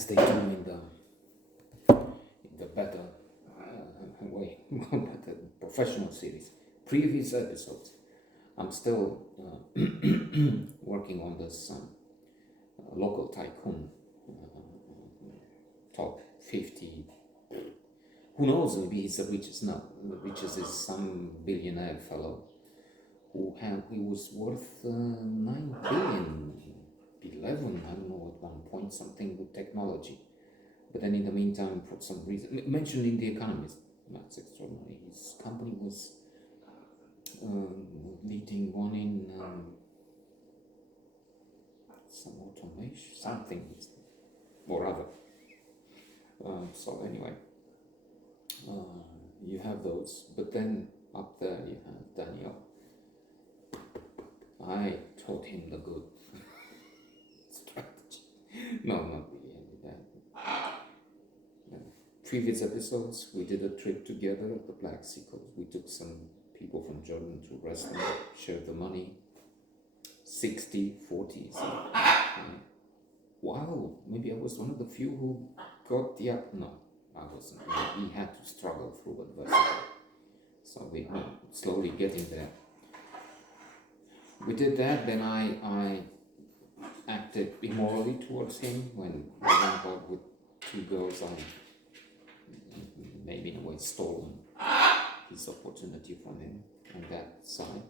as they do in the better way, better professional series, previous episodes. I'm still working on this local tycoon top 50. Who knows? Maybe he's the richest now. The richest is some billionaire fellow he was worth 9 billion, 11, I don't know, at one point, something with technology. But then in the meantime, for some reason, mentioned in The Economist, that's extraordinary. His company was leading one in some automation, something or other. So anyway, you have those, but then up there you have Daniel. I taught him the good strategy. No, not really. Previous episodes, we did a trip together at the Black Sea coast. We took some people from Jordan to wrestling, shared the money, 60-40. So, wow, maybe I was one of the few who got the up. No, I wasn't. We had to struggle through adversity. So we were slowly getting there. We did that, then I acted immorally towards him when I went out with 2 girls. I maybe in a way stolen his opportunity from him on that side,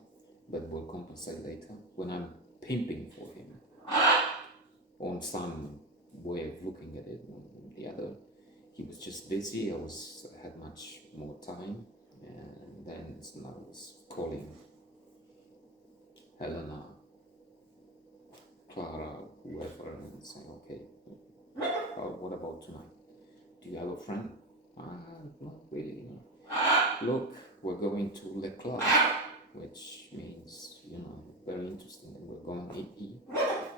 but we'll compensate later when I'm pimping for him on some way of looking at it. The other, he was just busy. I had much more time, and then I was calling Helena, Clara, whoever, and saying, okay, what about tonight? Do you have a friend? Not really. Look, we're going to Le Club, which means, very interesting. And we're going,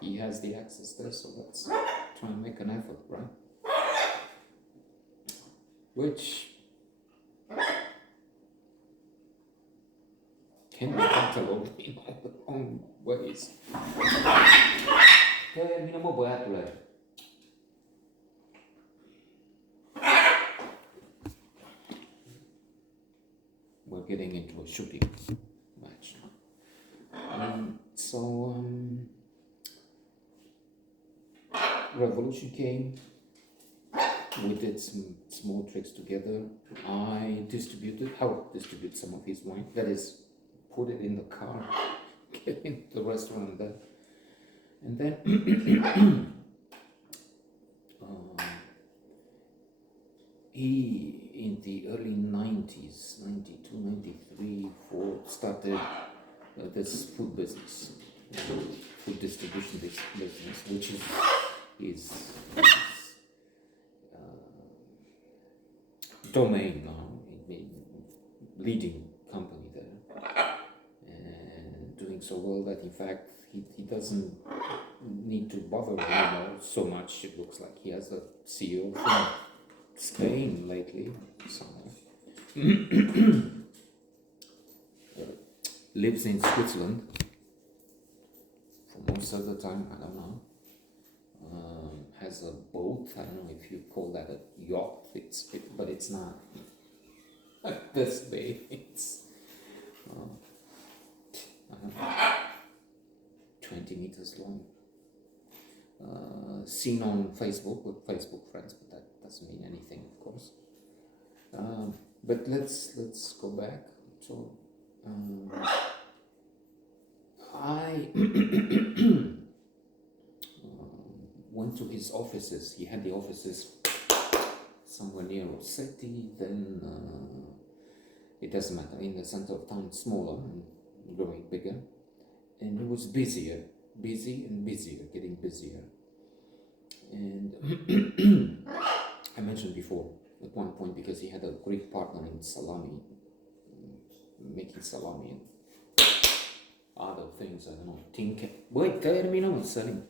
he has the access there, so let's try and make an effort, right? Which can be catalogued in all the wrong ways. We're getting into a shooting match now. Revolution came. We did some small tricks together. I helped distribute some of his wine. That is, put it in the car, get into the restaurant there. And then he, in the early 90s, 92, 93, 4, started this food business, food distribution business, which is his domain now, leading company there, and doing so well that in fact he doesn't need to bother anymore so much. It looks like he has a CEO from Spain lately, lives in Switzerland for most of the time, I don't know. Has a boat, I don't know if you call that a yacht, but it's not this big. It's I don't know, 20 meters long. Seen on Facebook with Facebook friends, but that doesn't mean anything, of course. But let's go back. So I went to his offices. He had the offices somewhere near Rossetti, then it doesn't matter, in the center of town, smaller and growing bigger. And it was busy and busier, getting busier. And I mentioned before, at one point, because he had a Greek partner in salami, making salami and other things, I don't know, tinker. Wait, termino, selling.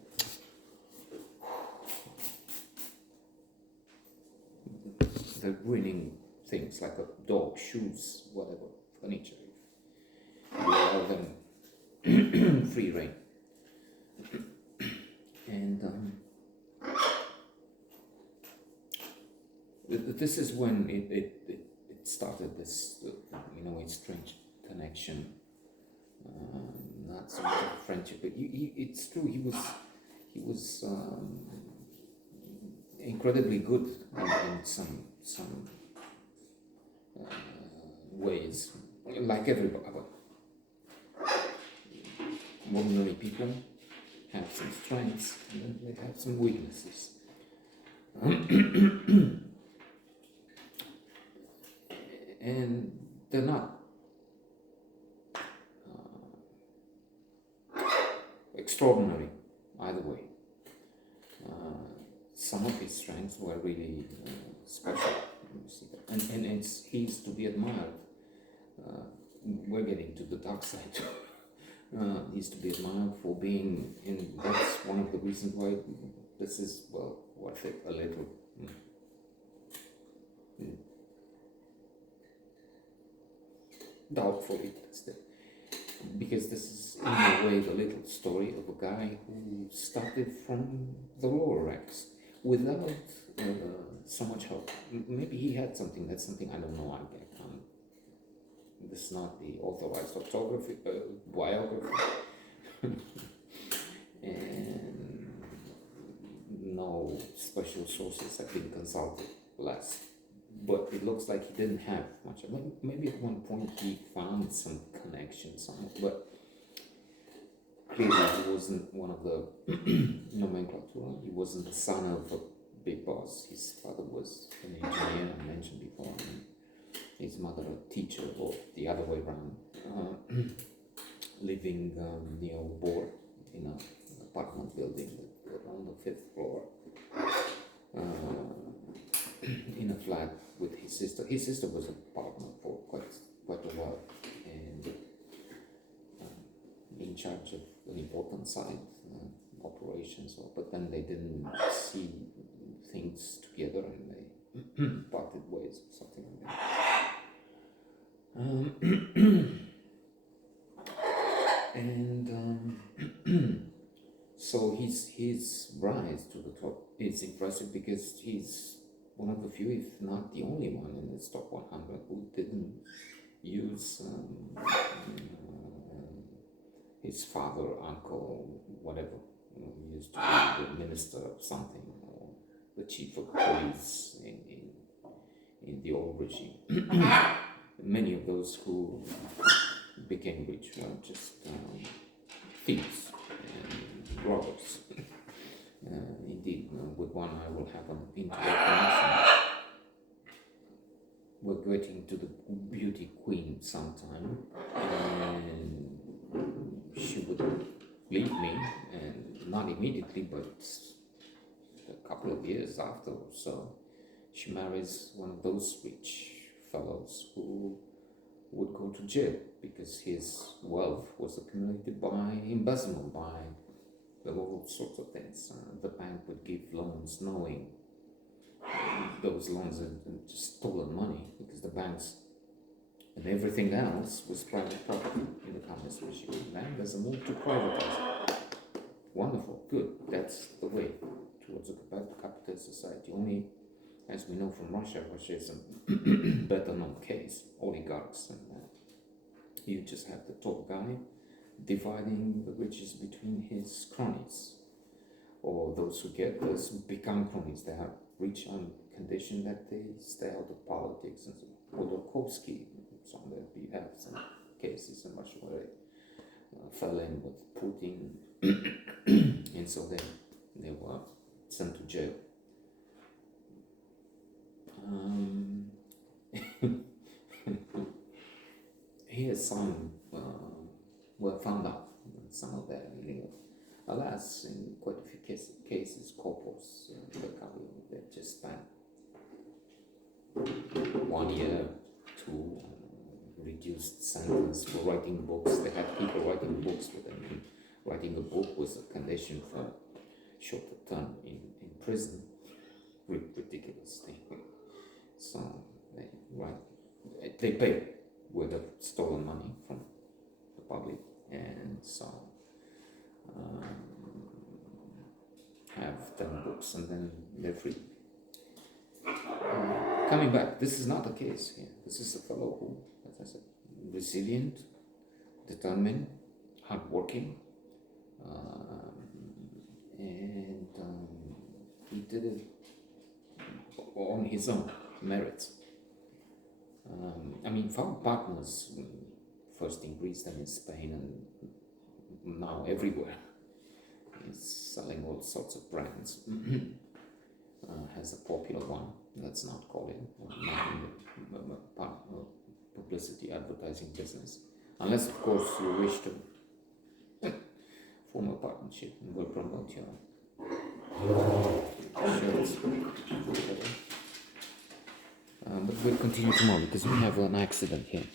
They're ruining things like a dog, shoes, whatever, furniture. You allow them free reign. And this is when it started this, a strange connection. Not so much of a friendship, but it's true. He was incredibly good in some ways, like everybody. Ordinary people have some strengths and then they have some weaknesses. And they're not extraordinary either way. Some of his strengths were really special. You see that. And he's to be admired. We're getting to the dark side. He's to be admired for being in. That's one of the reasons why this is, well, worth it a little. Doubtfully tested. Because this is, in a way, the little story of a guy who started from the lower ranks without so much help. Maybe he had something. That's something I don't know. I can't. This is not the authorized biography. And no special sources have been consulted last. But it looks like he didn't have much. Maybe at one point he found some connection somewhere, but clearly he wasn't one of the nomenclatura. He wasn't the son of a big boss. His father was an engineer, I mentioned before, and his mother a teacher, or the other way around, living near a board in an apartment building on the 5th floor. In a flat with his sister. His sister was a partner for quite a while, and in charge of an important side operations. But then they didn't see things together, and they parted ways or something like that. So his rise to the top is impressive because he's one of the few, if not the only one in this top 100 who didn't use his father, uncle, whatever, used to be the minister of something, or the chief of police in the old regime. Many of those who became rich were just thieves and robbers. Indeed, with one I will have an introduction. We're getting to the beauty queen sometime, and she would leave me, and not immediately, but a couple of years after or so. She marries one of those rich fellows who would go to jail because his wealth was accumulated by embezzlement, by all sorts of things. The bank would give loans knowing those loans are just stolen money, because the banks and everything else was private property in the communist regime. And there's a move to privatize. Wonderful, good. That's the way towards a capitalist society. Only, as we know from Russia is a better known case. Oligarchs, and you just have the top guy dividing the riches between his cronies, or those who get this become cronies. They are rich on condition that they stay out of politics, and so Khodorkovsky, so that you have some cases in Russia where they fell in with Putin, and so they were sent to jail. Here some were found out, some of them, alas, in quite a few cases, corpos, they just spent 1 year, 2, reduced sentence for writing books. They had people writing books with them. And writing a book was a condition for shorter term in prison. Ridiculous thing. So they pay with the stolen money from the public, and so have 10 books, and then they're free. coming back, this is not the case here. This is a fellow who, as I said, resilient, determined, hardworking, and he did it on his own merits. I mean, found partners first in Greece, then in Spain, and now everywhere. He's selling all sorts of brands. Has a popular one. Let's not call it publicity advertising business, unless of course you wish to form a partnership and will promote your shirts. But we'll continue tomorrow because we have an accident here.